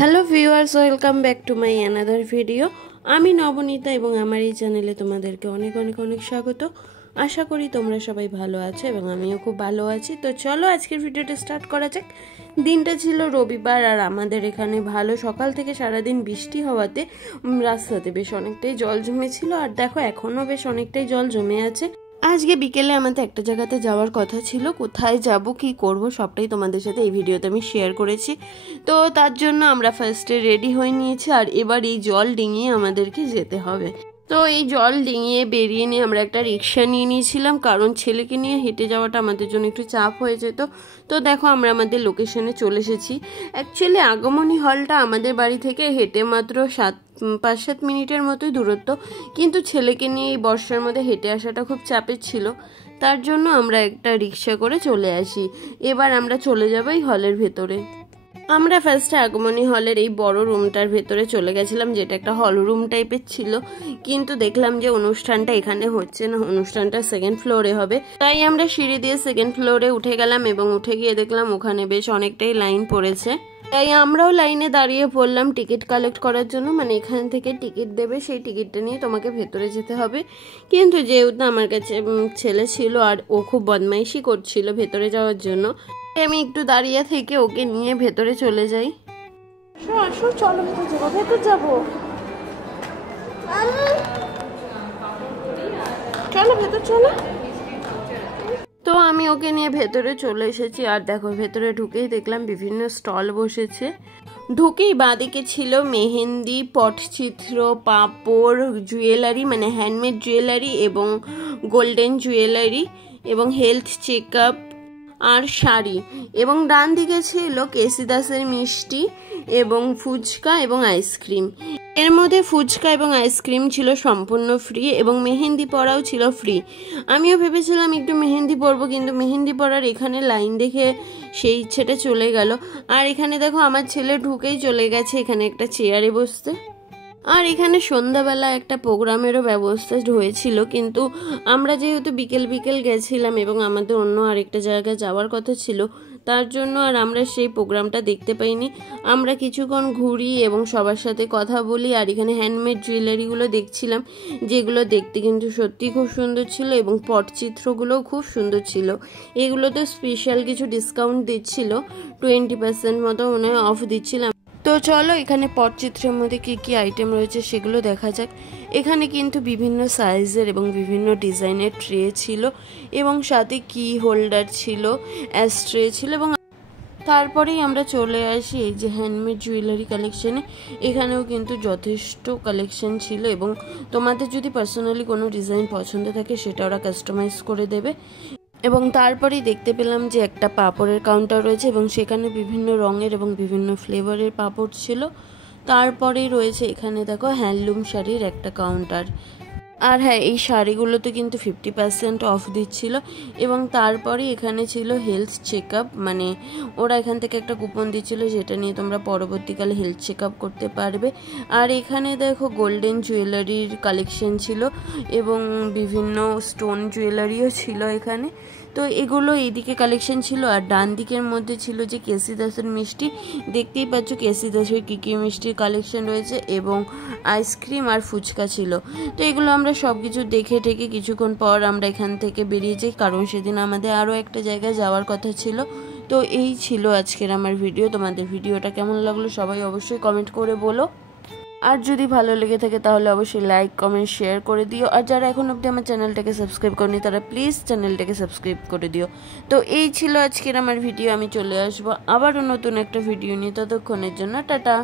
Hello viewers, welcome back to my another video. আমি নবনীতা এবং আমার এই চ্যানেলে তোমাদেরকে অনেক অনেক অনেক স্বাগত। আশা করি তোমরা সবাই ভালো আছো এবং আমিও খুব ভালো আছি। তো চলো আজকের ভিডিওটা স্টার্ট করা যাক। দিনটা ছিল রবিবার আর আমাদের এখানে ভালো সকাল থেকে সারাদিন বৃষ্টি হওয়াতে রাস্তাতে বেশ অনেকটাই জল জমেছিল। আর দেখো এখনও বেশ অনেকটাই জল জমে আছে। আজকে বিকেলে আমাদের একটা জায়গাতে যাওয়ার কথা ছিল, কোথায় যাব কি করব সবটাই তোমাদের সাথে এই ভিডিওতে আমি শেয়ার করেছি। তো তার জন্য আমরা ফার্স্টে রেডি হয়ে নিয়েছি আর এবার এই জল ডিঙিয়ে আমাদেরকে যেতে হবে। তো এই জল ডিঙিয়ে বেরিয়ে নিয়ে আমরা একটা রিক্সা নিয়ে নিয়েছিলাম, কারণ ছেলেকে নিয়ে হেঁটে যাওয়াটা আমাদের জন্য একটু চাপ হয়ে যেত। তো দেখো আমরা আমাদের লোকেশনে চলে এসেছি। অ্যাকচুয়ালি আগমনী হলটা আমাদের বাড়ি থেকে হেঁটে মাত্র 5-7 মিনিটের মতোই দূরত্ব, কিন্তু ছেলেকে নিয়ে এই বর্ষার মধ্যে হেঁটে আসাটা খুব চাপের ছিল। তার জন্য আমরা একটা রিক্সা করে চলে আসি। এবার আমরা চলে যাব এই হলের ভেতরে। আমরা ফার্স্টে আগমনী হলের এই বড় রুমটার ভেতরে চলে গেছিলাম, যেটা একটা হল রুম টাইপের ছিল, কিন্তু দেখলাম যে অনুষ্ঠানটা এখানে হচ্ছে না, অনুষ্ঠানটা সেকেন্ড ফ্লোরে হবে। তাই আমরা সিঁড়ি দিয়ে সেকেন্ড ফ্লোরে উঠে গেলাম এবং উঠে গিয়ে দেখলাম ওখানে বেশ অনেকটাই লাইন পড়েছে। তাই আমরাও লাইনে দাঁড়িয়ে পড়লাম টিকিট কালেক্ট করার জন্য। মানে এখান থেকে টিকিট দেবে, সেই টিকিটটা নিয়ে তোমাকে ভেতরে যেতে হবে। কিন্তু যেহেতু আমার কাছে ছেলে ছিল আর ও খুব বদমাইশি করছিল ভেতরে যাওয়ার জন্য, আমি একটু দাঁড়িয়ে থেকে ওকে নিয়ে ভেতরে চলে যাই। আসো চলো ভেতর যাবো, চলো ভেতর চলো। তো আমি ওকে নিয়ে ভেতরে চলে এসেছি আর দেখো ভেতরে ঢুকেই দেখলাম বিভিন্ন স্টল বসেছে। ঢুকেই বাঁদিকে ছিল মেহেন্দি, পটচিত্র, পাপড়, জুয়েলারি মানে হ্যান্ডমেড জুয়েলারি এবং গোল্ডেন জুয়েলারি এবং হেলথ চেক আপ আর শাড়ি। এবং ডান দিকে ছিল কেসি দাসের মিষ্টি এবং ফুচকা এবং আইসক্রিম। এর মধ্যে ফুচকা এবং আইসক্রিম ছিল সম্পূর্ণ ফ্রি এবং মেহেন্দি পরাও ছিল ফ্রি। আমিও ভেবেছিলাম একটু মেহেন্দি পরবো, কিন্তু মেহেন্দি পরার এখানে লাইন দেখে সেই ইচ্ছেটা চলে গেল। আর এখানে দেখো আমার ছেলে ঢুকেই চলে গেছে এখানে একটা চেয়ারে বসতে। আর এখানে সন্ধ্যাবেলা একটা প্রোগ্রামেরও ব্যবস্থা হয়েছিল, কিন্তু আমরা যেহেতু বিকেল বিকেল গেছিলাম এবং আমাদের অন্য আরেকটা জায়গায় যাওয়ার কথা ছিল, তার জন্য আর আমরা সেই প্রোগ্রামটা দেখতে পাইনি। আমরা কিছুক্ষণ ঘুরি এবং সবার সাথে কথা বলি আর এখানে হ্যান্ডমেড জুয়েলারিগুলো দেখছিলাম, যেগুলো দেখতে কিন্তু সত্যি খুব সুন্দর ছিল এবং পটচিত্রগুলোও খুব সুন্দর ছিল। এগুলোতে স্পেশাল কিছু ডিসকাউন্ট দিচ্ছিল, 20% মতো মনে হয় অফ দিচ্ছিলাম। তো চলো এখানে পটচিত্রের মধ্যে কি কি আইটেম রয়েছে সেগুলো দেখা যাক। এখানে কিন্তু বিভিন্ন সাইজের এবং বিভিন্ন ডিজাইনের ট্রে ছিল এবং সাথে কি হোল্ডার ছিল, অ্যাস্ট্রে ছিল। এবং তারপরেই আমরা চলে আসি এই যে হ্যান্ডমেড জুয়েলারি কালেকশনে। এখানেও কিন্তু যথেষ্ট কালেকশন ছিল এবং তোমাদের যদি পার্সোনালি কোনো ডিজাইন পছন্দ থাকে সেটা ওরা কাস্টমাইজ করে দেবে। এবং তারপরেই দেখতে পেলাম যে একটা পাপড়ের কাউন্টার রয়েছে এবং সেখানে বিভিন্ন রঙের এবং বিভিন্ন ফ্লেভারের পাপড় ছিল। তারপরেই রয়েছে এখানে দেখো হ্যান্ডলুম শাড়ির একটা কাউন্টার। আর হ্যাঁ, এই শাড়িগুলোতে কিন্তু 50% অফ দিচ্ছিল। এবং তারপরে এখানে ছিল হেলথ চেক আপ, মানে ওরা এখান থেকে একটা কুপন দিচ্ছিল যেটা নিয়ে তোমরা পরবর্তীকালে হেলথ চেক আপ করতে পারবে। আর এখানে দেখো গোল্ডেন জুয়েলারির কালেকশন ছিল এবং বিভিন্ন স্টোন জুয়েলারিও ছিল এখানে। তো এগুলো এইদিকে কালেকশন ছিল। আর ডান দিকের মধ্যে ছিল যে কেসি দাসের মিষ্টি। দেখতেই পাচ্ছ কেসি দাসের কী কী মিষ্টির কালেকশন রয়েছে এবং আইসক্রিম আর ফুচকা ছিল। তো এগুলো আমরা সব কিছু দেখে টেকে কিছুক্ষণ পর আমরা এখান থেকে বেরিয়ে যাই, কারণ সেদিন আমাদের আরও একটা জায়গায় যাওয়ার কথা ছিল। তো এই ছিল আজকের আমার ভিডিও। তোমাদের ভিডিওটা কেমন লাগলো সবাই অবশ্যই কমেন্ট করে বলো। আর যদি ভালো লেগে থাকে তাহলে অবশ্যই লাইক, কমেন্ট, শেয়ার করে দিও। আর যারা এখন অবধি আমার চ্যানেলটাকে সাবস্ক্রাইব করেনি তারা প্লিজ চ্যানেলটাকে সাবস্ক্রাইব করে দিও। তো এই ছিল আজকের আমার ভিডিও। আমি চলে আসবো আবারও নতুন একটা ভিডিও নিয়ে, ততক্ষণের জন্য টাটা।